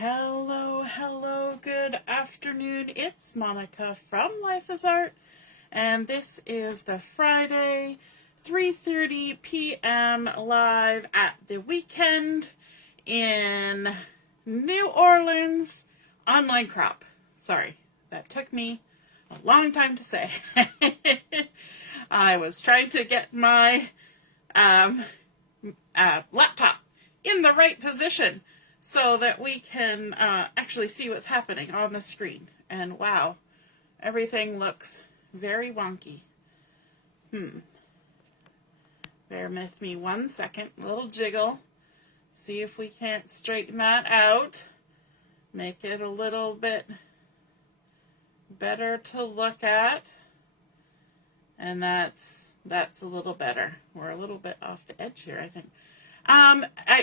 Hello, hello, good afternoon. It's Monica from Life is Art, and this is the Friday 3:30 p.m. live at the weekend in New Orleans online crop. Sorry, that took me a long time to say. I was trying to get my laptop in the right position so that we can actually see what's happening on the screen. And wow, everything looks very wonky. Bear with me 1 second, little jiggle. See if we can't straighten that out. Make it a little bit better to look at. And that's a little better. We're a little bit off the edge here, I think.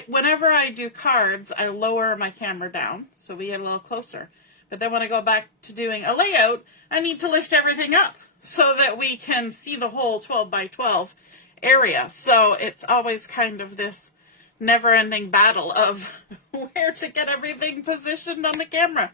Whenever I do cards, I lower my camera down so we get a little closer. But then when I go back to doing a layout, I need to lift everything up so that we can see the whole 12 by 12 area. So it's always kind of this never-ending battle of where to get everything positioned on the camera.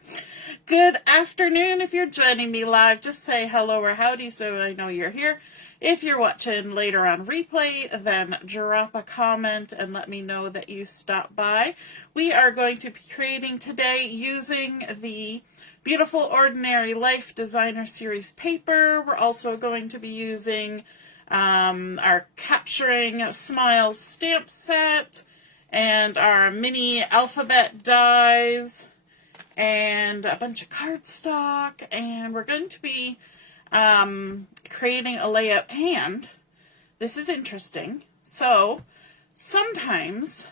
Good afternoon. If you're joining me live, just say hello or howdy so I know you're here. If you're watching later on replay, then drop a comment and let me know that you stopped by. We are going to be creating today using the Beautiful Ordinary Life Designer Series paper. We're also going to be using our Capturing Smiles stamp set and our mini alphabet dies and a bunch of cardstock, and we're going to be creating a layout. And this is interesting. So sometimes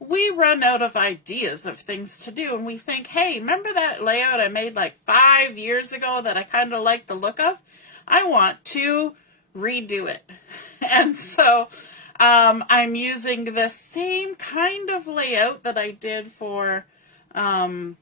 we run out of ideas of things to do and we think, hey, remember that layout I made like 5 years ago that I kind of like the look of? I want to redo it. And so I'm using the same kind of layout that I did for one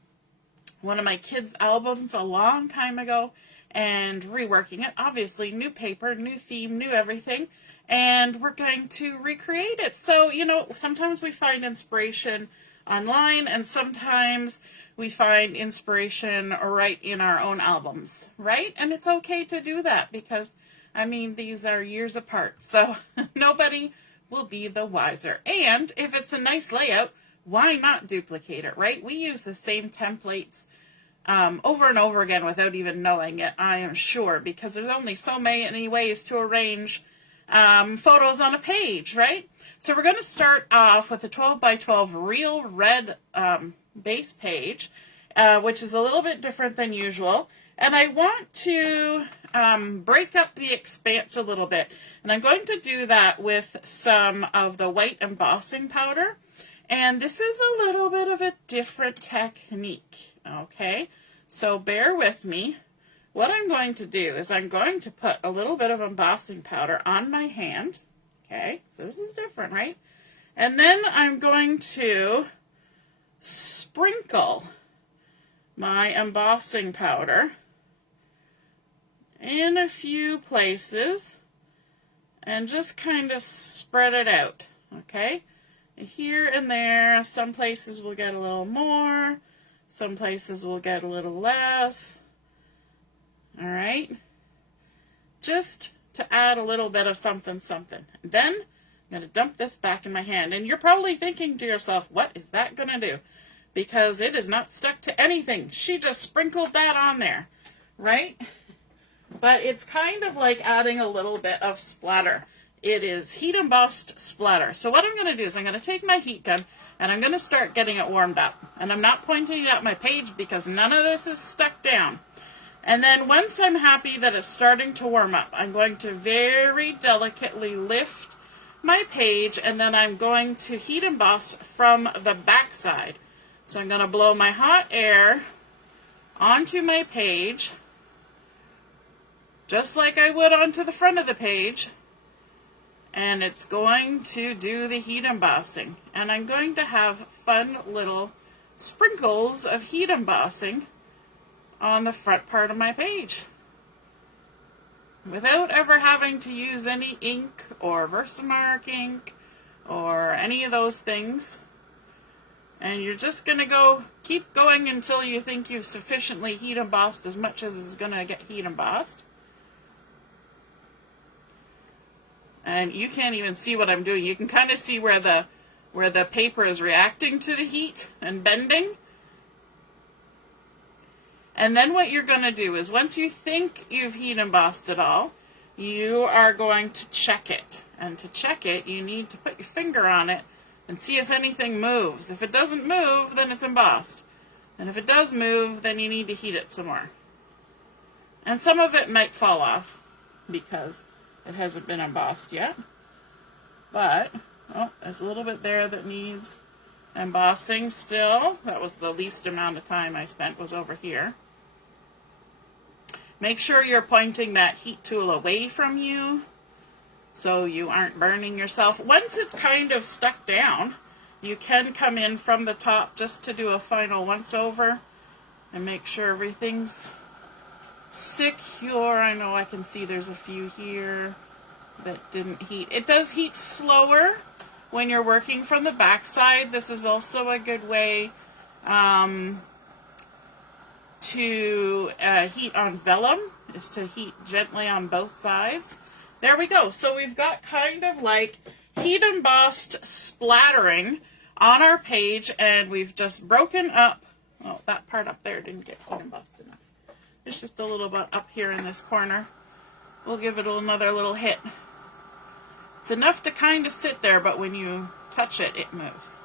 of my kids' albums a long time ago, and reworking it. Obviously, new paper, new theme, new everything, and we're going to recreate it. So, you know, sometimes we find inspiration online, and sometimes we find inspiration right in our own albums, right? And it's okay to do that because, I mean, these are years apart, so nobody will be the wiser. And if it's a nice layout, why not duplicate it, right? We use the same templates over and over again without even knowing it, I am sure, because there's only so many ways to arrange photos on a page, right? So we're going to start off with a 12 by 12 real red base page, which is a little bit different than usual. And I want to break up the expanse a little bit. And I'm going to do that with some of the white embossing powder. And this is a little bit of a different technique. Okay, so bear with me. What I'm going to do is I'm going to put a little bit of embossing powder on my hand. Okay, so this is different, right? And then I'm going to sprinkle my embossing powder in a few places and just kind of spread it out. Okay, here and there, some places will get a little more. Some places will get a little less. All right. Just to add a little bit of something, something. And then I'm going to dump this back in my hand. And you're probably thinking to yourself, what is that going to do? Because it is not stuck to anything. She just sprinkled that on there, right? But it's kind of like adding a little bit of splatter. It is heat embossed splatter. So what I'm going to do is I'm going to take my heat gun and I'm going to start getting it warmed up. And I'm not pointing it at my page because none of this is stuck down. And then once I'm happy that it's starting to warm up, I'm going to very delicately lift my page, and then I'm going to heat emboss from the back side. So I'm going to blow my hot air onto my page, just like I would onto the front of the page. And it's going to do the heat embossing. And I'm going to have fun little sprinkles of heat embossing on the front part of my page, without ever having to use any ink or Versamark ink or any of those things. And you're just going to keep going until you think you've sufficiently heat embossed as much as is going to get heat embossed. And you can't even see what I'm doing. You can kind of see where the paper is reacting to the heat and bending. And then what you're going to do is once you think you've heat embossed it all, you are going to check it. And to check it, you need to put your finger on it and see if anything moves. If it doesn't move, then it's embossed. And if it does move, then you need to heat it some more. And some of it might fall off because it hasn't been embossed yet. But, oh, there's a little bit there that needs embossing still. That was the least amount of time I spent, was over here. Make sure you're pointing that heat tool away from you so you aren't burning yourself. Once it's kind of stuck down, you can come in from the top just to do a final once over and make sure everything's secure. I know I can see there's a few here that didn't heat. It does heat slower when you're working from the back side. This is also a good way to heat on vellum, is to heat gently on both sides. There we go. So we've got kind of like heat embossed splattering on our page, and we've just broken up. Oh, that part up there didn't get heat embossed enough. There's just a little bit up here in this corner. We'll give it another little hit. It's enough to kind of sit there, but when you touch it, it moves.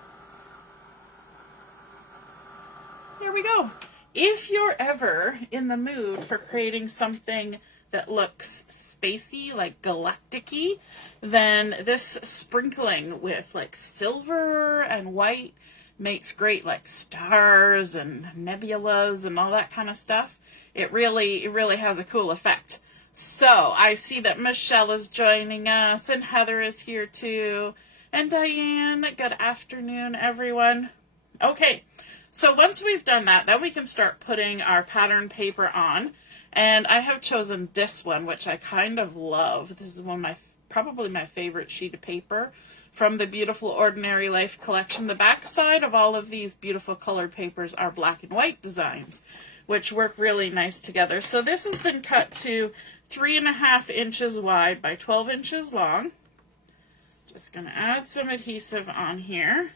There we go. If you're ever in the mood for creating something that looks spacey, like galactic-y, then this sprinkling with like silver and white makes great like stars and nebulas and all that kind of stuff. It really has a cool effect. So I see that Michelle is joining us, and Heather is here too, and Diane. Good afternoon, everyone. Okay, so once we've done that, then we can start putting our pattern paper on. And I have chosen this one, which I kind of love. This is one of probably my favorite sheet of paper from the Beautiful Ordinary Life collection. The back side of all of these beautiful colored papers are black and white designs, which work really nice together. So this has been cut to 3.5 inches wide by 12 inches long. Just going to add some adhesive on here.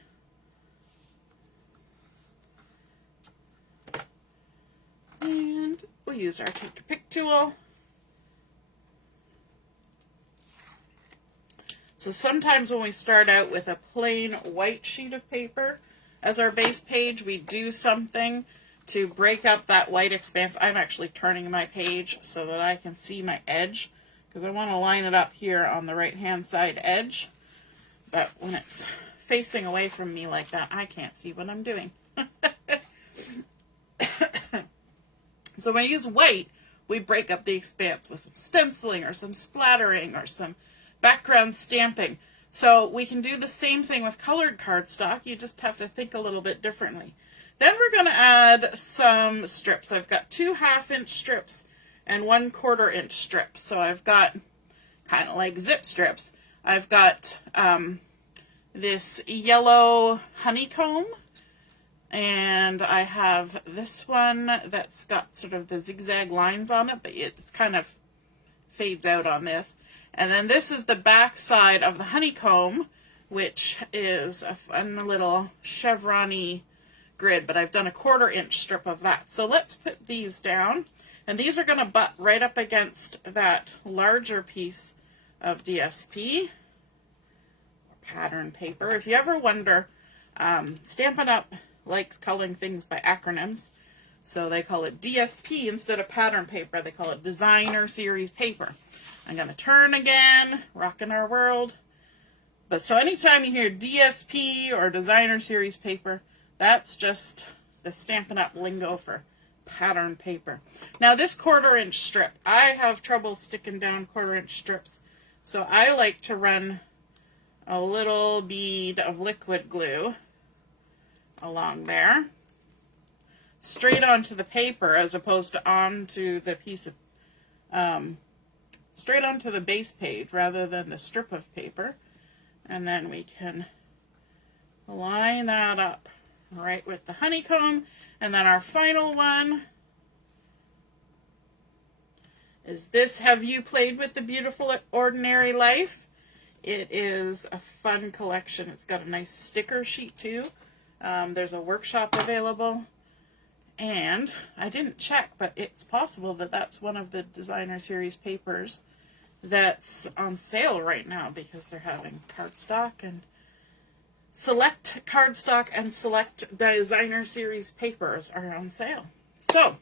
And we'll use our Take to Pick tool. So sometimes when we start out with a plain white sheet of paper as our base page, we do something to break up that white expanse. I'm actually turning my page so that I can see my edge, because I want to line it up here on the right hand side edge. But when it's facing away from me like that, I can't see what I'm doing. So when I use white, we break up the expanse with some stenciling or some splattering or some background stamping. So we can do the same thing with colored cardstock. You just have to think a little bit differently. Then we're going to add some strips. I've got 2 1/2-inch strips and 1/4 inch strips. So I've got kind of like zip strips. I've got this yellow honeycomb. And I have this one that's got sort of the zigzag lines on it, but it's kind of fades out on this. And then this is the back side of the honeycomb, which is a fun little chevron-y grid, but I've done a 1/4 inch strip of that. So let's put these down. And these are going to butt right up against that larger piece of DSP, or pattern paper. If you ever wonder, Stampin' Up! Likes calling things by acronyms, so they call it DSP instead of pattern paper. They call it Designer Series Paper. I'm going to turn again, rocking our world. But so anytime you hear DSP or Designer Series Paper, that's just the Stampin' Up! Lingo for pattern paper. Now this 1/4 inch strip, I have trouble sticking down 1/4 inch strips, so I like to run a little bead of liquid glue along there, straight onto the paper as opposed to onto the piece of, straight onto the base page rather than the strip of paper. And then we can line that up right with the honeycomb. And then our final one is this. Have you played with the Beautiful Ordinary Life? It is a fun collection. It's got a nice sticker sheet too. There's a workshop available. And I didn't check, but it's possible that that's one of the designer series papers that's on sale right now, because they're having cardstock and select designer series papers are on sale. So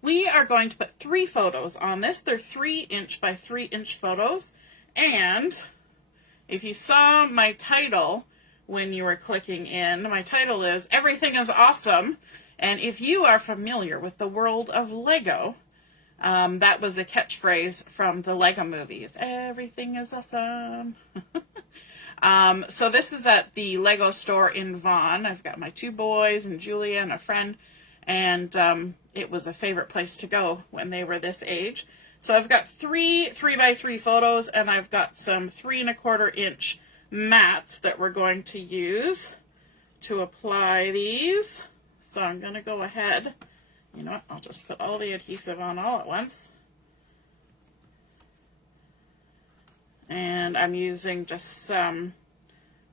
we are going to put 3 photos on this. They're 3" by 3" photos. And if you saw my title when you were clicking in, my title is Everything is Awesome. And if you are familiar with the world of Lego, that was a catchphrase from the Lego movies. Everything is awesome. So this is at the Lego store in Vaughan. I've got my 2 boys and Julia and a friend, and it was a favorite place to go when they were this age. So I've got 3 by 3 photos, and I've got some 3 1/4" mats that we're going to use to apply these. So I'm going to go ahead, you know what, I'll just put all the adhesive on all at once. And I'm using just some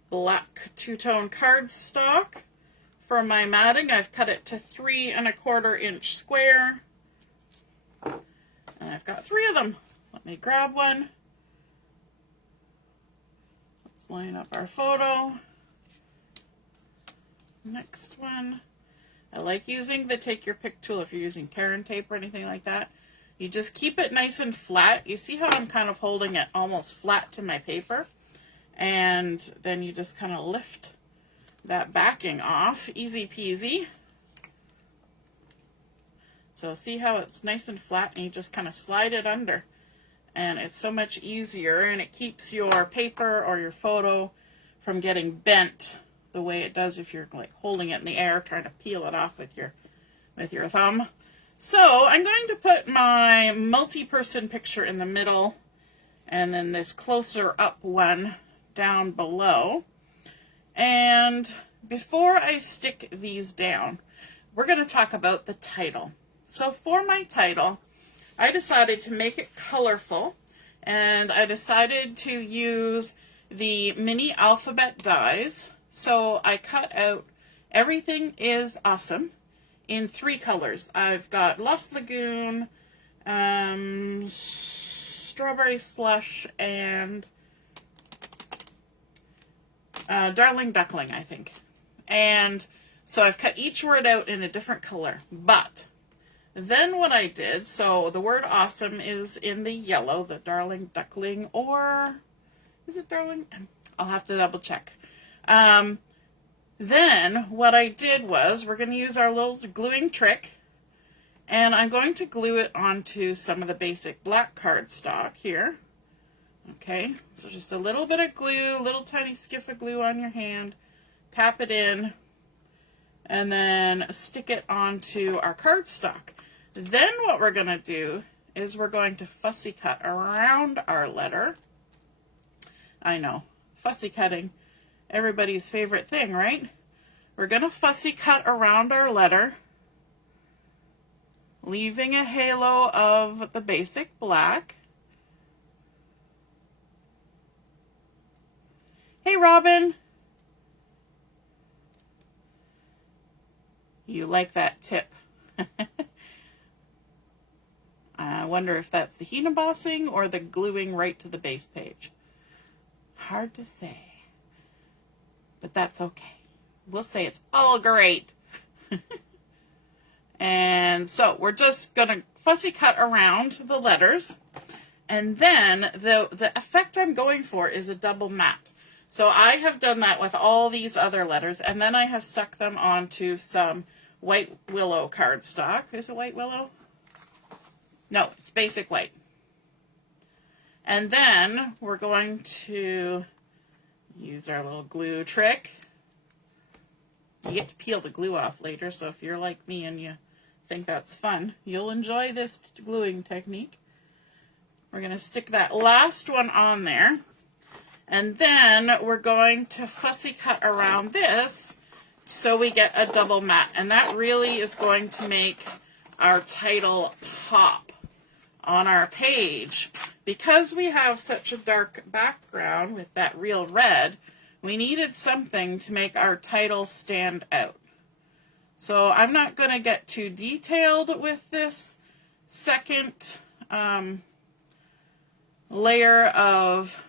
black 2-tone cardstock for my matting. I've cut it to 3 1/4" square. And I've got 3 of them. Let me grab one. Let's line up our photo. Next one. I like using the Take Your Pick tool if you're using Karen tape or anything like that. You just keep it nice and flat. You see how I'm kind of holding it almost flat to my paper? And then you just kind of lift that backing off. Easy peasy. So see how it's nice and flat, and you just kind of slide it under. And it's so much easier, and it keeps your paper or your photo from getting bent the way it does if you're like holding it in the air trying to peel it off with your thumb. So I'm going to put my multi-person picture in the middle, and then this closer up one down below. And before I stick these down, we're going to talk about the title. So for my title, I decided to make it colorful, and I decided to use the mini alphabet dies. So I cut out Everything is Awesome in 3 colors. I've got Lost Lagoon, Strawberry Slush, and Darling Duckling, I think. And so I've cut each word out in a different color. But then what I did, so the word awesome is in the yellow, the Darling Duckling, or is it Darling? I'll have to double check. Then what I did was, we're going to use our little gluing trick, and I'm going to glue it onto some of the basic black cardstock here. Okay, so just a little bit of glue, little tiny skiff of glue on your hand, tap it in, and then stick it onto our cardstock. Then what we're going to do is we're going to fussy cut around our letter. I know, fussy cutting, everybody's favorite thing, right? We're going to fussy cut around our letter, leaving a halo of the basic black. Hey, Robin. You like that tip. I wonder if that's the heat embossing or the gluing right to the base page. Hard to say, but that's okay. We'll say it's all great. And so we're just going to fussy cut around the letters. And then the effect I'm going for is a double matte. So I have done that with all these other letters, and then I have stuck them onto some white willow cardstock. Is it white willow? No, it's basic white. And then we're going to use our little glue trick. You get to peel the glue off later, so if you're like me and you think that's fun, you'll enjoy this gluing technique. We're going to stick that last one on there, and then we're going to fussy cut around this so we get a double matte, and that really is going to make our title pop on our page. Because we have such a dark background with that real red, we needed something to make our title stand out. So I'm not going to get too detailed with this second layer of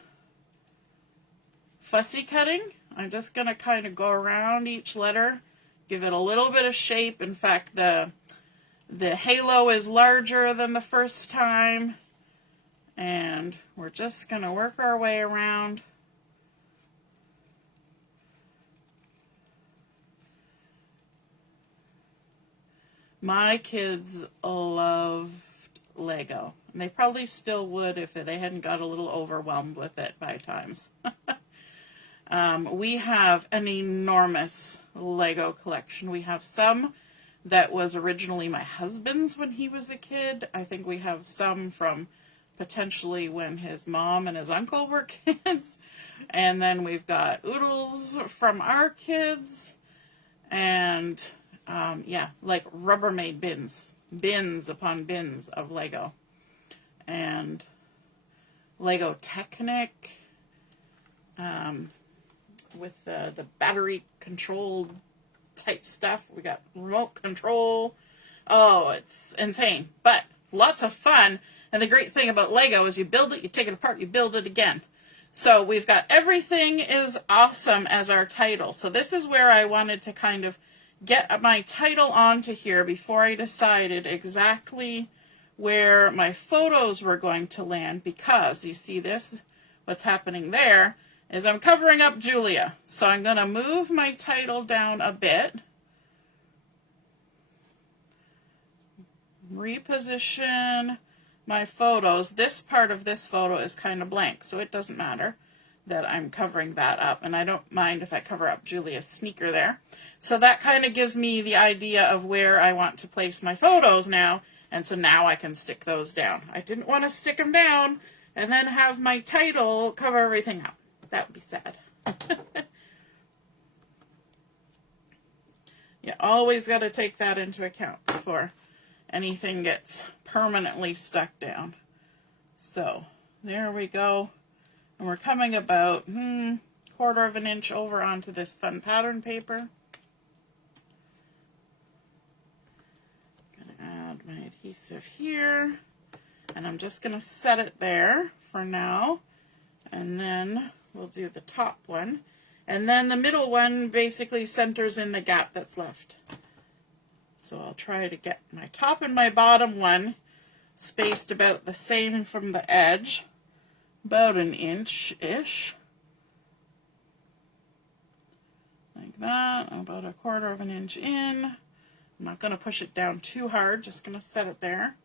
fussy cutting. I'm just going to kind of go around each letter, give it a little bit of shape. In fact, the halo is larger than the first time, and we're just going to work our way around. My kids loved Lego, and they probably still would if they hadn't got a little overwhelmed with it by times. We have an enormous Lego collection. We have some that was originally my husband's when he was a kid. I think we have some from potentially when his mom and his uncle were kids. And then we've got oodles from our kids. And yeah, like Rubbermaid bins upon bins of Lego. And Lego Technic with the battery controlled type stuff. We got remote control. Oh, it's insane, but lots of fun. And the great thing about Lego is you build it, you take it apart, you build it again. So we've got everything is awesome as our title. So this is where I wanted to kind of get my title onto here before I decided exactly where my photos were going to land, because you see this, what's happening there is I'm covering up Julia. So I'm going to move my title down a bit, reposition my photos. This part of this photo is kind of blank, so it doesn't matter that I'm covering that up, and I don't mind if I cover up Julia's sneaker there. So that kind of gives me the idea of where I want to place my photos now, and so now I can stick those down. I didn't want to stick them down and then have my title cover everything up. That would be sad. You always got to take that into account before anything gets permanently stuck down. So there we go. And we're coming about 1/4 of an inch over onto this fun pattern paper. Gonna add my adhesive here, and I'm just gonna set it there for now, and then we'll do the top one, and then the middle one basically centers in the gap that's left. So I'll try to get my top and my bottom one spaced about the same from the edge, about 1 inch-ish. Like that, about 1/4 of an inch in. I'm not going to push it down too hard, just going to set it there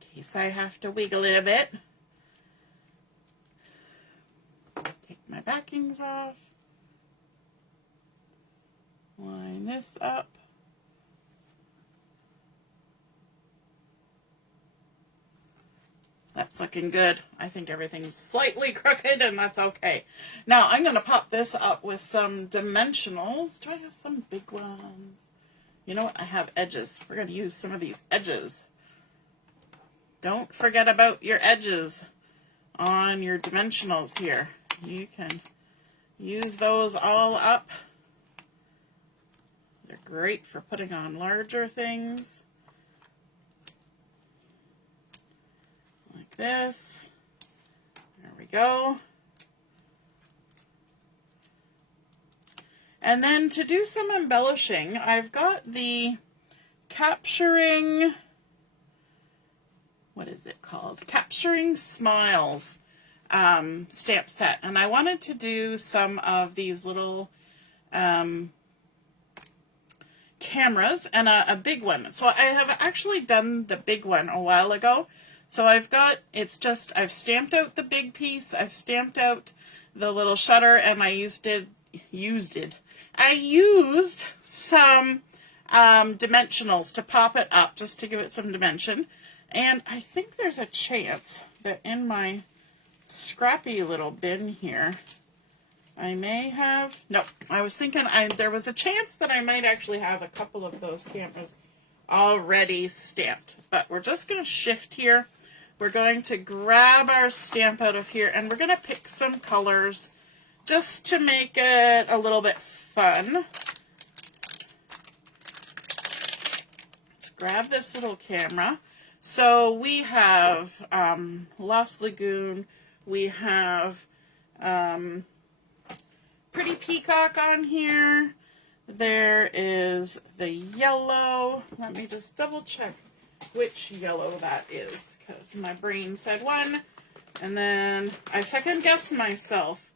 in case I have to wiggle it a bit. Take my backings off. Line this up. That's looking good. I think everything's slightly crooked, and that's okay. Now I'm going to pop this up with some dimensionals. Do I have some big ones? You know what? I have edges. We're going to use some of these edges. Don't forget about your edges on your dimensionals here. You can use those all up. They're great for putting on larger things. Like this. There we go. And then to do some embellishing, I've got the Capturing, what is it called? Capturing Smiles stamp set. And I wanted to do some of these little cameras and a big one. So I have actually done the big one a while ago. So I've got, I've stamped out the big piece, I've stamped out the little shutter, and I used some dimensionals to pop it up, just to give it some dimension. And I think there's a chance that in my scrappy little bin here, I may have, no, I was thinking there was a chance that I might actually have a couple of those cameras already stamped. But we're just going to shift here. We're going to grab our stamp out of here, and we're going to pick some colors just to make it a little bit fun. Let's grab this little camera. So we have Lost Lagoon. We have Pretty Peacock on here. There is the yellow. Let me just double check which yellow that is, because my brain said one, and then I second guessed myself.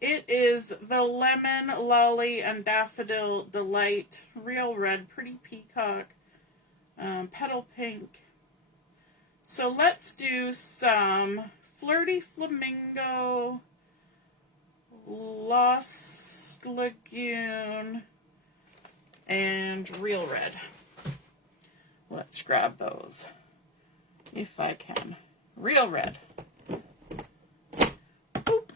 It is the Lemon, Lolly, and Daffodil Delight, Real Red, Pretty Peacock, Petal Pink. So let's do some Flirty Flamingo, Lost Lagoon, and Real Red. Let's grab those, if I can. Real Red. Boop.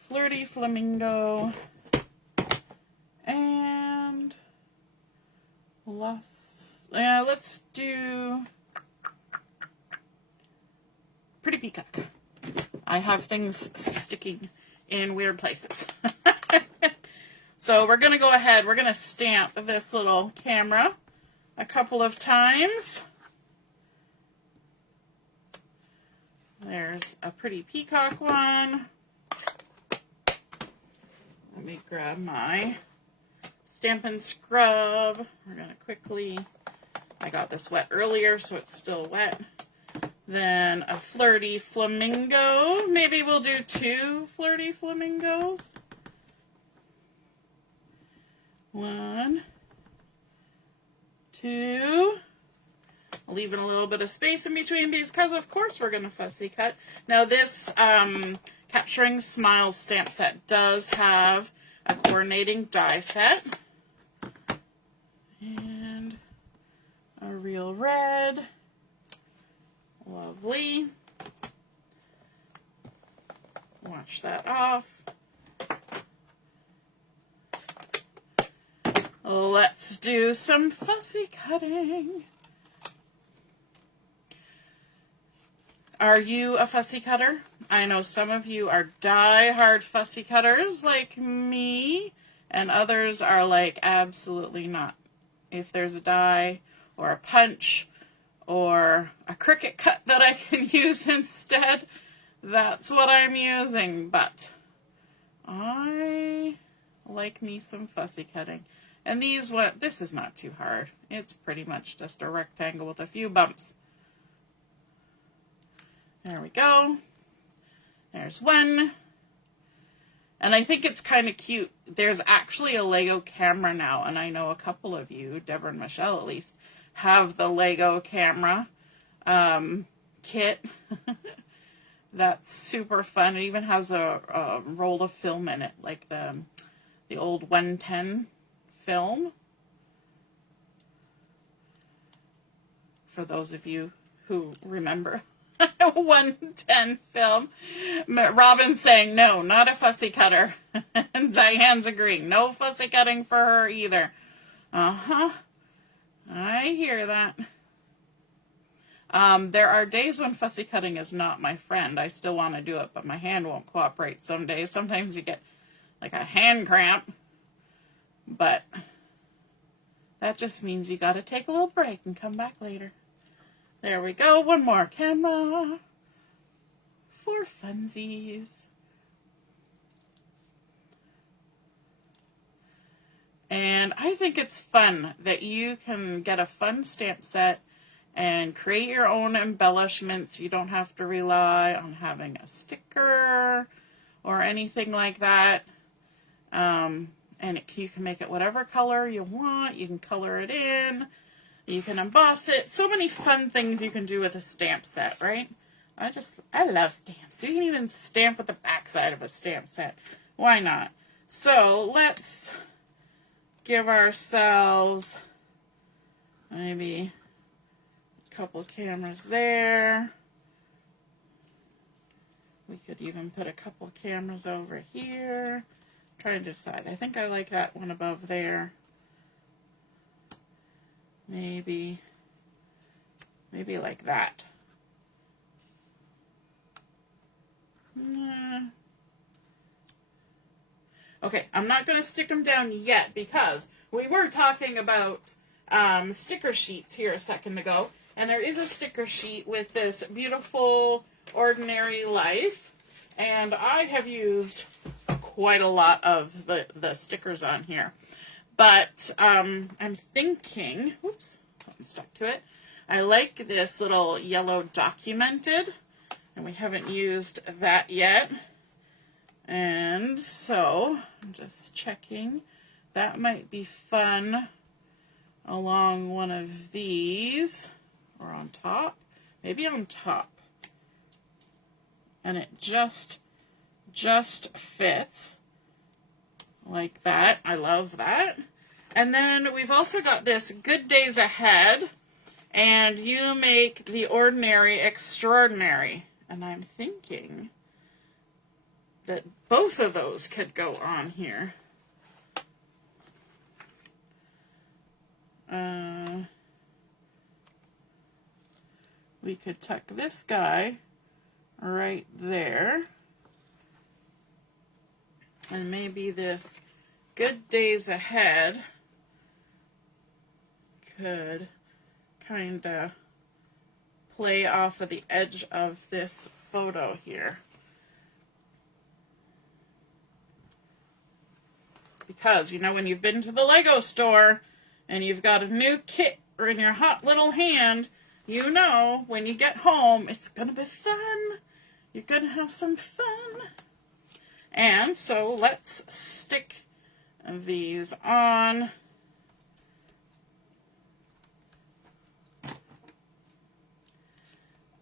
Flirty Flamingo. And let's do Pretty Peacock. I have things sticking in weird places. So we're going to go ahead, we're going to stamp this little camera a couple of times. There's a Pretty Peacock one. Let me grab my Stampin' Scrub. We're going to quickly, I got this wet earlier, so it's still wet. Then a Flirty Flamingo. Maybe we'll do 2 Flirty Flamingos. 1, 2. Leaving a little bit of space in between because, of course, we're going to fussy cut. Now, this Capturing Smiles stamp set does have a coordinating die set. And a Real Red. Lovely. Wash that off. Let's do some fussy cutting. Are you a fussy cutter? I know some of you are die-hard fussy cutters like me, and others are like, absolutely not. If there's a die or a punch or a Cricut cut that I can use instead, that's what I'm using. But I like me some fussy cutting. And this is not too hard. It's pretty much just a rectangle with a few bumps. There we go. There's one. And I think it's kind of cute. There's actually a Lego camera now, and I know a couple of you, Deborah and Michelle at least, have the Lego camera kit. That's super fun. It even has a roll of film in it, like the old 110 film. For those of you who remember 110 film. Robin's saying, no, not a fussy cutter. And Diane's agreeing, no fussy cutting for her either. Uh-huh. I hear that. There are days when fussy cutting is not my friend. I still want to do it, but my hand won't cooperate some days. Sometimes you get like a hand cramp. But that just means you got to take a little break and come back later. There we go. One more camera for funsies. And I think it's fun that you can get a fun stamp set and create your own embellishments. You don't have to rely on having a sticker or anything like that. And you can make it whatever color you want. You can color it in. You can emboss it. So many fun things you can do with a stamp set, right? I love stamps. You can even stamp with the backside of a stamp set. Why not? So let's give ourselves maybe a couple cameras there. We could even put a couple cameras over here. Trying to decide. I think I like that one above there. Maybe like that. Okay, I'm not going to stick them down yet because we were talking about sticker sheets here a second ago. And there is a sticker sheet with this beautiful Ordinary Life. And I have used quite a lot of the stickers on here. But I'm thinking, oops, something stuck to it. I like this little yellow documented, and we haven't used that yet. And so I'm just checking. That might be fun along one of these, or on top, maybe on top. And it just fits like that. I love that. And then we've also got this Good Days Ahead, and you make the ordinary extraordinary. And I'm thinking that both of those could go on here. We could tuck this guy right there. And maybe this Good Days Ahead could kind of play off of the edge of this photo here. Because, you know, when you've been to the Lego store and you've got a new kit in your hot little hand, you know when you get home it's going to be fun. You're going to have some fun. And so let's stick these on.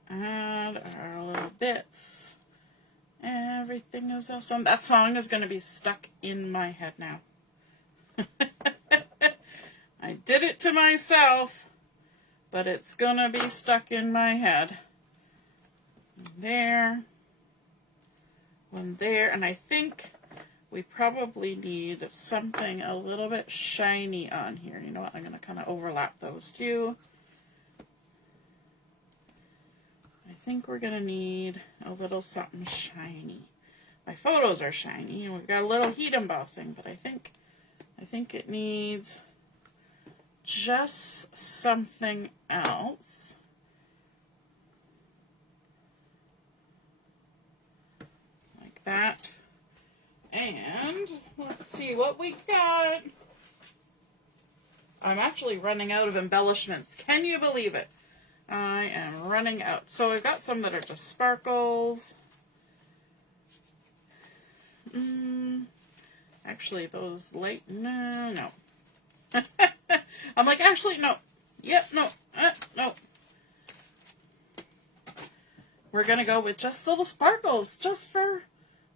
Add our little bits. Everything is awesome. That song is going to be stuck in my head now. I did it to myself, but it's going to be stuck in my head. There. One there. And I think we probably need something a little bit shiny on here. You know what? I'm going to kind of overlap those two. I think we're going to need a little something shiny. My photos are shiny, and we've got a little heat embossing, but I think it needs just something else. Like that. And let's see what we got. I'm actually running out of embellishments. Can you believe it? I am running out. So we've got some that are just sparkles. Actually, those light, no. I'm like, actually, no. Yep, no, no. We're gonna go with just little sparkles, just for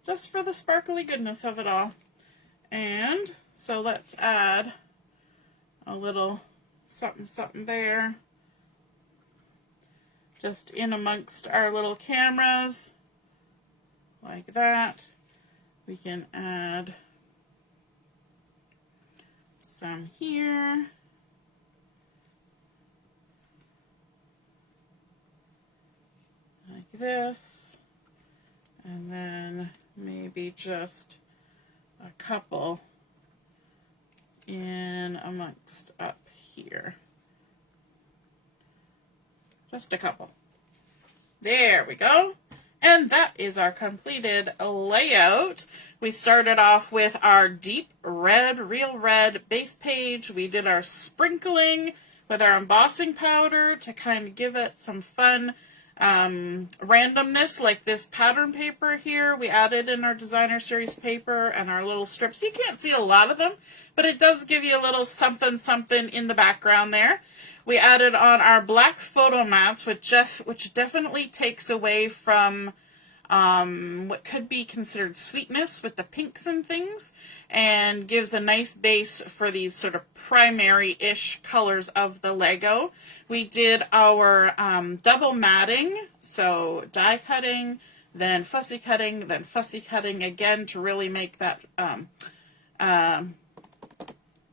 the sparkly goodness of it all. And so let's add a little something there. Just in amongst our little cameras, like that. We can add some here. Like this. And then maybe just a couple in amongst up here. Just a couple. There we go. And that is our completed layout. We started off with our deep red, real red base page. We did our sprinkling with our embossing powder to kind of give it some fun randomness, like this pattern paper here. We added in our designer series paper and our little strips. You can't see a lot of them, but it does give you a little something in the background there. We added on our black photo mats, which definitely takes away from what could be considered sweetness with the pinks and things, and gives a nice base for these sort of primary-ish colors of the Lego. We did our double matting, so die cutting then fussy cutting again to really make that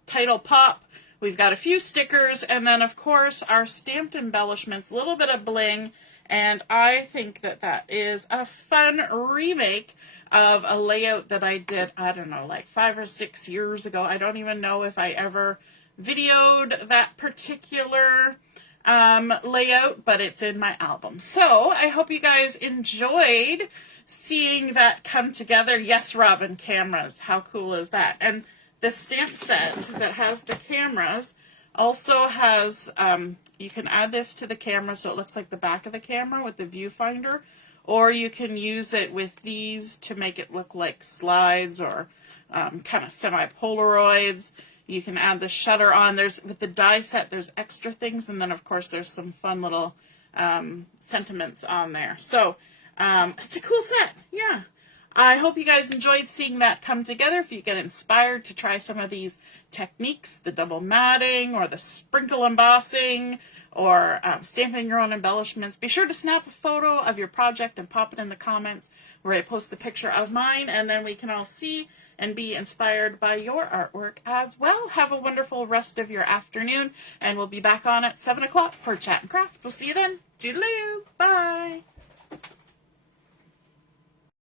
title pop. We've got a few stickers, and then of course our stamped embellishments, a little bit of bling, and I think that that is a fun remake of a layout that I did, I don't know, like 5 or 6 years ago. I don't even know if I ever videoed that particular layout, but it's in my album. So I hope you guys enjoyed seeing that come together. Yes, Robin, cameras. How cool is that? And the stamp set that has the cameras also has, you can add this to the camera so it looks like the back of the camera with the viewfinder, or you can use it with these to make it look like slides or kind of semi-Polaroids. You can add the shutter on. There's, with the die set, there's extra things, and then of course there's some fun little sentiments on there. So it's a cool set, yeah. I hope you guys enjoyed seeing that come together. If you get inspired to try some of these techniques, the double matting or the sprinkle embossing or stamping your own embellishments, be sure to snap a photo of your project and pop it in the comments where I post the picture of mine, and then we can all see and be inspired by your artwork as well. Have a wonderful rest of your afternoon, and we'll be back on at 7 o'clock for Chat and Craft. We'll see you then. Toodaloo. Bye.